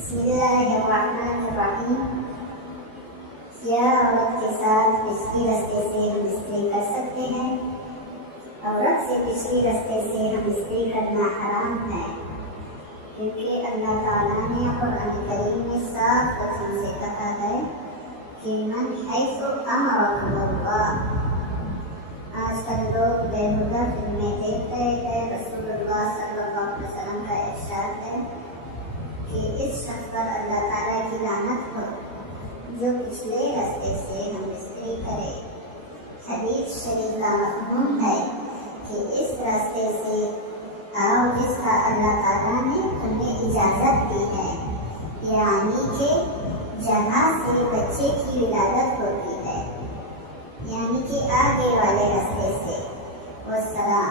बिस्मिल्लाहिर्रहमानिर्रहीम। क्या औरत के साथ पिछली रास्ते से हम स्त्री कर सकते हैं? औरत से पिछली रास्ते से हम स्त्री करना हराम है, क्योंकि अल्लाह ताला ने कुरान करीम में साफ लफ्ज़ों से कहा है कि मन हैसु अमरहुल्लाह। आजकल लोग बेहुदा फिल्में देखते हैं। रसूलुल्लाह सल्लल्लाहु अलैहि वसल्लम का इरशाद है कि इस शख्स पर अल्लाह ताला की लानत हो जो पिछले रास्ते से हम स्त्री करे। हदीस शरीफ का मफ़हूम है कि इस रास्ते से आओ जिसका अल्लाह ताला ने तुम्हें इजाज़त दी है, यानी कि जहाँ से बच्चे की विलादत होती है, यानी कि आगे वाले रास्ते से। वस्सलाम।